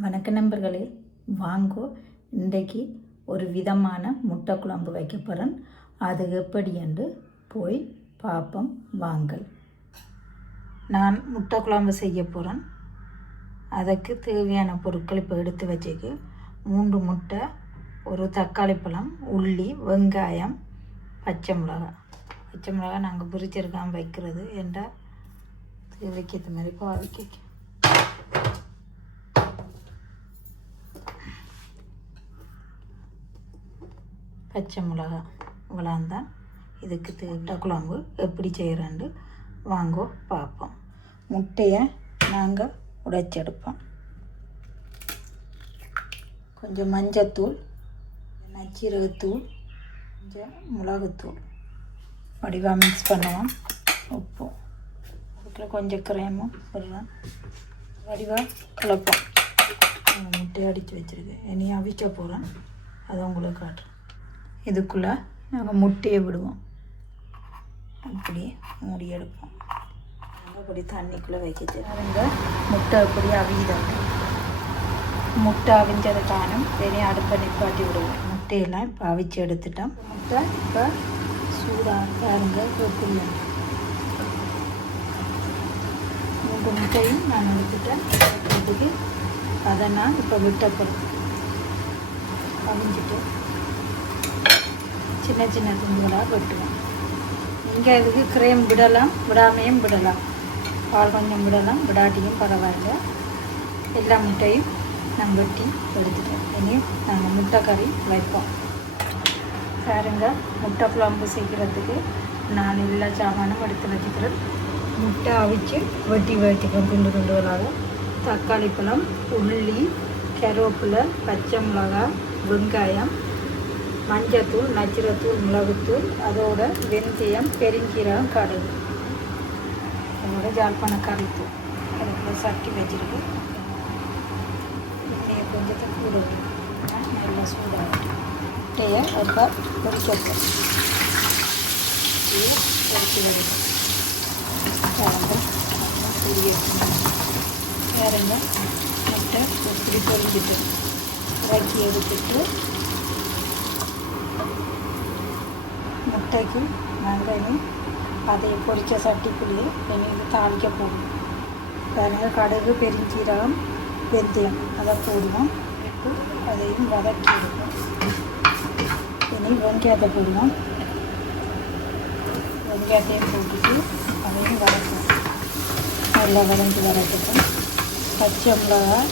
வணக்க நண்பர்களே வாங்கோ. இன்றைக்கு ஒரு விதமான முட்டை குழம்பு வைக்க போகிறேன் அது எப்படி என்று போய் பார்ப்போம் வாங்கல் நான் முட்டை குழம்பு செய்ய போகிறேன் அதுக்கு தேவையான பொருட்கள் இப்போ எடுத்து வச்சுக்கு மூன்று முட்டை ஒரு தக்காளி பழம் உள்ளி வெங்காயம் பச்சை மிளகா. பச்சை மிளகா நாங்கள் பிரிச்சிருக்காமல் வைக்கிறது ஏன்டா தேவைக்கு ஏற்ற மாதிரி பாவிக்க பச்சை மிளகா இவ்வளோந்தான் இதுக்கு தேவை குழம்பு எப்படி செய்கிறேன்னு வாங்கோ பார்ப்போம். முட்டையை நாங்கள் உடைச்செடுப்போம். கொஞ்சம் மஞ்சத்தூள் நச்சீரகத்தூள் கொஞ்சம் மிளகுத்தூள். வடிவாக மிக்ஸ் பண்ணுவோம் உப்பு அதுக்குள்ள கொஞ்சம் கிரேமும் விடுறோம் வடிவாக கலப்போம். முட்டையை அடித்து வச்சுருக்கேன் இனி அவிச்ச போகிறேன் அதை உங்களுக்கு காட்டுறேன் இதுக்குள்ளே நாங்கள் முட்டையை விடுவோம். அப்படி மூடி எடுப்போம். அப்படி தண்ணிக்குள்ளே வச்சுட்டு அதுங்க முட்டை அப்படி அவியுதாங்க முட்டை அவிஞ்சதை காணும் பெரிய அடுப்பை நிப்பாட்டி விடுவோம். முட்டையெல்லாம் இப்போ அவிச்சு எடுத்துட்டோம். முட்டை இப்போ சூடாக பாருங்க எப்படி மூன்று முட்டையும் நான் எடுத்துட்டேன். அதை நான் இப்போ விட்டப்படுறேன் அவிஞ்சிட்டேன் சின்ன சின்ன துண்டுகளாக வெட்டுவோம். இங்கே அதுக்கு கிரேம் விடலாம் விடாமையும் விடலாம். பால் கொஞ்சம் விடலாம் விடாட்டியும் பரவாயில்ல. எல்லா முட்டையும் நம்ம வெட்டி எடுத்துட்டோம் இனி நாங்கள் முட்டை கறி வைப்போம். பாருங்க முட்டை குழம்பு செய்கிறதுக்கு நான் எல்லா சாமானும் எடுத்து வச்சுக்கிறேன். முட்டை அவிச்சு வெட்டி வச்சுக்கிறோம் துண்டு துண்டுகளாக. தக்காளி பழம் உள்ளி கருவேப்பிலை பச்சை மிளகாய் வெங்காயம் மஞ்சத்தூள் நச்சிரத்தூள் மிளகுத்தூள் அதோட வெந்தயம் பெருங்கீரகம் கடுகு. அதோட ஜாழ்ப்பாண கறித்தூள் அதுக்குள்ள சட்டி வச்சிருக்கு. எண்ணெயை கொஞ்சத்தை கூட நல்லா சூடாகும் முட்டையை ரொம்ப பொரிக்கணும் பொரிச்சு வருது வேறுங்க முட்டை எப்படி பொரிஞ்சிட்டு. இறக்கி எடுத்துட்டு முட்டைக்கு வெங்காயம் அதை பொரித்த சட்டிக்குள்ளே எண்ணெய் தாளிக்க போடுவோம் பாருங்க கடுகு பெருஞ்சீரகம் வெந்தயம் அதை போடுவோம் இப்போ அதையும் வதக்கி எடுப்போம். இனி வெங்காயத்தை போடுவோம் வெங்காயத்தையும் போட்டுட்டு அதையும் வதக்குவோம் நல்லா வதங்கி வதக்கட்டும் பச்சை மிளகாய்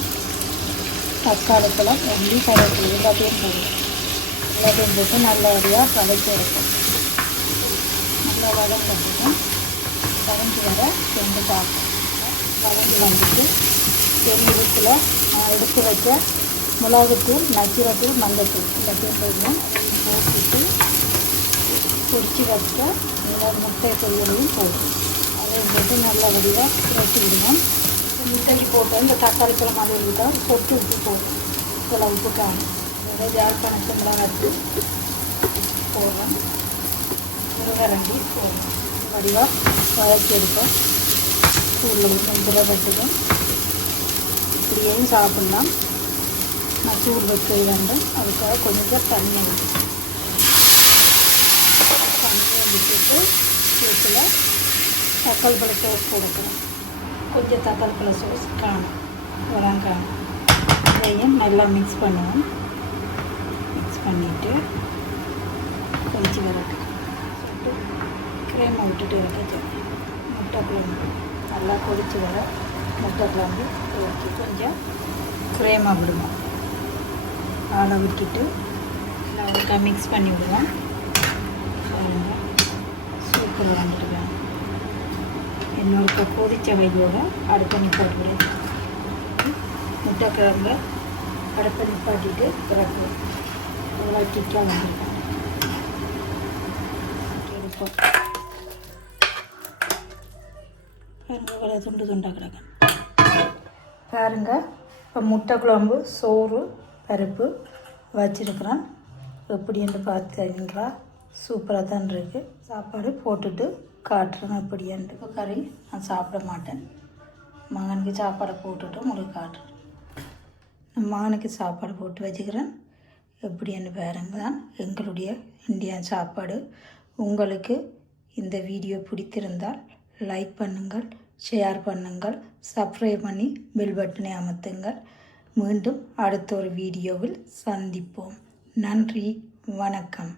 தக்காளி பழம் உள்ளி கருவேப்பிலை எல்லாத்தையும் போடுவோம் எல்லாத்தையும் போட்டு நல்லபடியாக வதக்கி எடுப்போம். நல்லா வதங்கட்டும் வதங்கி வர ரெண்டு பார்க்கணும் வதங்கி வந்துட்டு எண்ணெய்க்குள்ள நான் எடுத்து வச்ச மிளகுத்தூள் நச்சீரத்தூள் மஞ்சத்தூள் எல்லாத்தையும் போடுவோம் போட்டுட்டு பொரிச்சு வச்ச இந்த முட்டை பொரியலையும் போடுவோம் அதை போட்டு நல்ல வடிவாக புரட்டி விடுவோம் முட்டைக்கு போட்டு இந்த தக்காளி பழம் மாதிரி விட்டால் சொட்டு உப்பு போடணும் சில உப்பு காணும் அதாவது ஜாழ்ப்பாணத்து மிளகாத்து போடுறோம் முருகரண்டி போடுறோம் வடிவாக வதக்கி எடுப்போம் சூரில் கொஞ்சம் புறப்பட்டுக்கும் இப்படியும் சாப்பிட்லாம் நான் சூடு வைக்க வேண்டும் அதுக்காக கொஞ்சம் தண்ணி தண்ணியை விட்டுட்டு சூட்டில் தக்காளி பழ சோஸ் கொடுக்கணும் கொஞ்சம் தக்காளி பழ சோஸ் காணும். இதெல்லாம் காணும் இதையும் நல்லா மிக்ஸ் பண்ணுவோம். மிக்ஸ் பண்ணிவிட்டு கொஞ்சம் வரக்கு போட்டு கிரேமை விட்டுட்டு இருக்க முட்டை குழம்பு நல்லா கொதித்து வர முட்டை குழம்பு ஊற்றி கொஞ்சம் கிரேமாக விடுவோம் அதை விட்டுட்டு நல்லா மிக்ஸ் பண்ணி விடுவோம். பாருங்க சூப்பராக வந்துருக்காங்க இப்போ கொதித்த வையோட அடுப்பை நிப்பாட்டி முட்டை கிழங்க அடுப்பை நிப்பாட்டிட்டு பிறகு நல்லா கிக்காக வந்துருக்கேன் எடுப்போம் பாருங்க இவ்வளோ துண்டு துண்டாக கிடக்கு. பாருங்க இப்போ முட்டை குழம்பு சோறு பருப்பு வச்சிருக்கிறேன். எப்படின்னு பார்த்தீங்களா சூப்பராக தான் இருக்குது சாப்பாடு போட்டுட்டு காட்டுறேன் எப்படியான்ட்டு இப்போ கறி நான் சாப்பிட மாட்டேன். மகனுக்கு சாப்பாடை போட்டுட்டு உங்களுக்கு காட்டுறேன். நான் மகனுக்கு சாப்பாடு போட்டு வச்சுக்கிறேன். எப்படின்னு பாருங்க. தான் எங்களுடைய இந்தியன் சாப்பாடு உங்களுக்கு இந்த வீடியோ பிடித்திருந்தால் லைக் பண்ணுங்கள் ஷேர் பண்ணுங்கள் சப்ஸ்கிரைப் பண்ணி பெல் பட்டனை அமர்த்துங்கள். மீண்டும் அடுத்த ஒரு வீடியோவில் சந்திப்போம். நன்றி வணக்கம்.